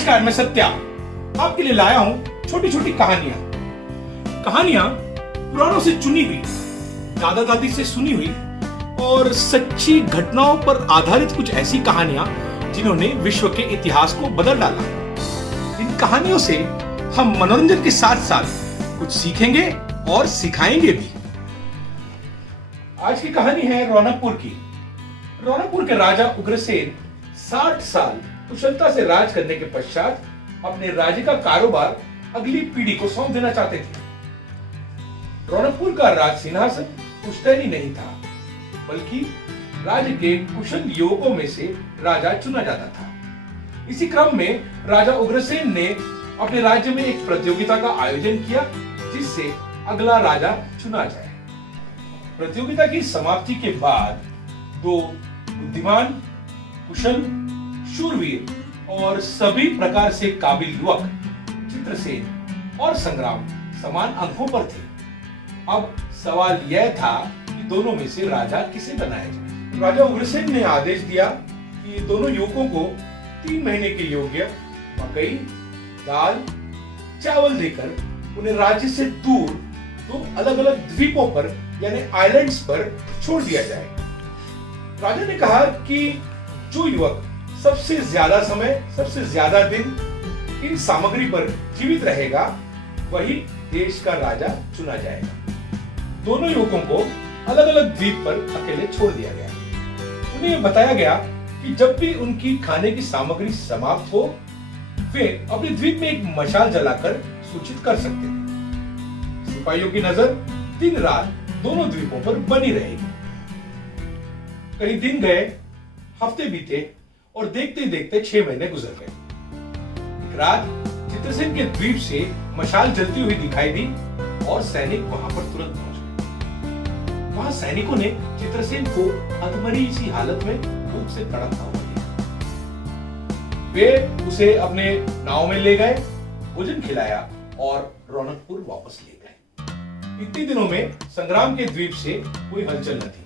नमस्कार, मैं सत्या आपके लिए लाया हूं छोटी छोटी कहानियां पुरानों से चुनी हुई, दादा दादी से सुनी हुई और सच्ची घटनाओं पर आधारित कुछ ऐसी कहानियां जिन्होंने विश्व के इतिहास को बदल डाला। इन कहानियों से हम मनोरंजन के साथ साथ कुछ सीखेंगे और सिखाएंगे भी। आज की कहानी है रौनकपुर की। रौनकपुर के राजा उग्रसेन 60 साल कुशलता से राज करने के पश्चात अपने राज्य का कारोबार अगली पीढ़ी को सौंप देना चाहते थे। रौनकपुर का राज सिंहासन पुश्तैनी नहीं था, बल्कि राज्य के कुशल युवकों में से राजा चुना जाता था। इसी क्रम में राजा उग्रसेन ने अपने राज्य में एक प्रतियोगिता का आयोजन किया, जिससे अगला राजा चुना जाए। प्रतियोगिता की समाप्ति के बाद दो बुद्धिमान, कुशल, शूरवीर और सभी प्रकार से काबिल युवक चित्रसेन और संग्राम समान अंकों पर थे। अब सवाल यह था कि दोनों में से राजा किसे बनाया जाए। राजा उग्रसेन ने आदेश दिया कि दोनों युवकों को 3 महीने के योग्य मकई, दाल, चावल देकर उन्हें राज्य से दूर 2 अलग अलग द्वीपों पर यानी आइलैंड्स पर छोड़ दिया जाए। राजा ने कहा कि जो युवक सबसे ज्यादा समय, सबसे ज्यादा दिन इन सामग्री पर जीवित रहेगा, वही देश का राजा चुना जाएगा। दोनों युवकों को अलग अलग द्वीप पर अकेले छोड़ दिया गया। उन्हें यह बताया गया कि जब भी उनकी खाने की सामग्री समाप्त हो, वे अपने द्वीप में एक मशाल जलाकर सूचित कर सकते थे। सिपाहियों की नजर दिन रात दोनों द्वीपों पर बनी रहेगी। कई दिन गए, हफ्ते बीते और देखते देखते 6 महीने गुजर गए। एक रात चित्रसेन के द्वीप से मशाल जलती हुई दिखाई दी और सैनिक वहां पर तुरंत पहुंच गए। वहां सैनिकों ने चित्रसेन को अधमरी सी हालत में भूख से तड़पता हुआ देखा। वे उसे अपने नाव में ले गए, भोजन खिलाया और रौनकपुर वापस ले गए। इतने दिनों में संग्राम के द्वीप से कोई हलचल न थी।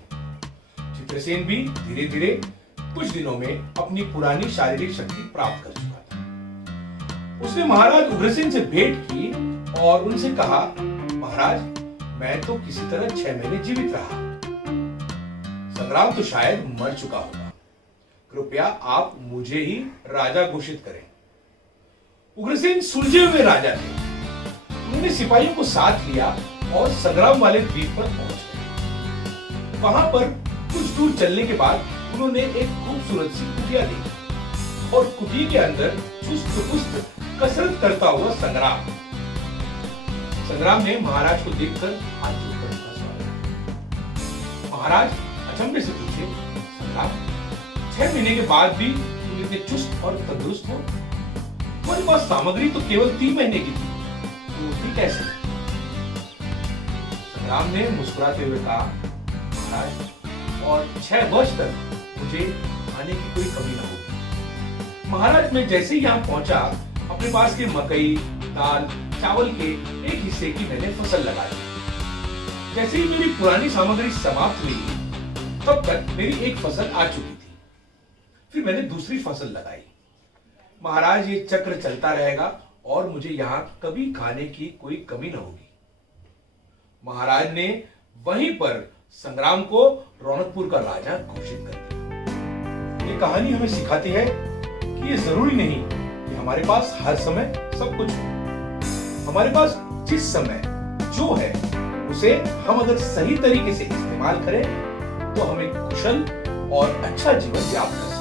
चित्रसेन भी धीरे धीरे कुछ दिनों में अपनी पुरानी शारीरिक शक्ति प्राप्त कर चुका था। उसने महाराज उग्रसेन से भेंट की और उनसे कहा, महाराज, मैं तो किसी तरह 6 महीने जीवित रहा। संग्राम तो शायद मर चुका होगा। कृपया आप मुझे ही राजा घोषित करें। उग्रसेन सुलझे हुए राजा थे। उन्होंने सिपाहियों को साथ लिया और संग्राम वाले द्वीप पर पहुंच गए। वहां पर कुछ दूर चलने के बाद उन्होंने एक खूबसूरत सी कुटिया देखी और कुटिया के अंदर चुस्त पुस्त कसरत करता हुआ संग्राम ने महाराज को देखकर हाथ जोड़कर उनका स्वागत किया। महाराज अचंभे से पूछे, संग्राम, 6 महीने के बाद भी तुम इतने चुस्त और तंदुरुस्त हो? तुम्हारे पास सामग्री तो केवल 3 महीने की थी, तो उतनी कैसे? संग्राम ने मुस्कुराते हुए कहा, महाराज, और 6 वर्ष तक मुझे खाने की कोई कमी न होगी। महाराज, मैं जैसे ही यहाँ पहुंचा, अपने पास के मकई, दाल, चावल के एक हिस्से की मैंने फसल लगा दी। जैसे ही मेरी पुरानी सामग्री समाप्त हुई, तब तक मेरी एक फसल आ चुकी थी। फिर मैंने दूसरी फसल लगाई। महाराज, ये चक्र चलता रहेगा और मुझे यहाँ कभी खाने की कोई कमी न होगी। महाराज ने वहीं पर संग्राम को रौनकपुर का राजा घोषित कर दिया। ये कहानी हमें सिखाती है कि ये जरूरी नहीं कि हमारे पास हर समय सब कुछ हो। हमारे पास जिस समय जो है, उसे हम अगर सही तरीके से इस्तेमाल करें, तो हमें कुशल और अच्छा जीवन यापन कर सकते हैं।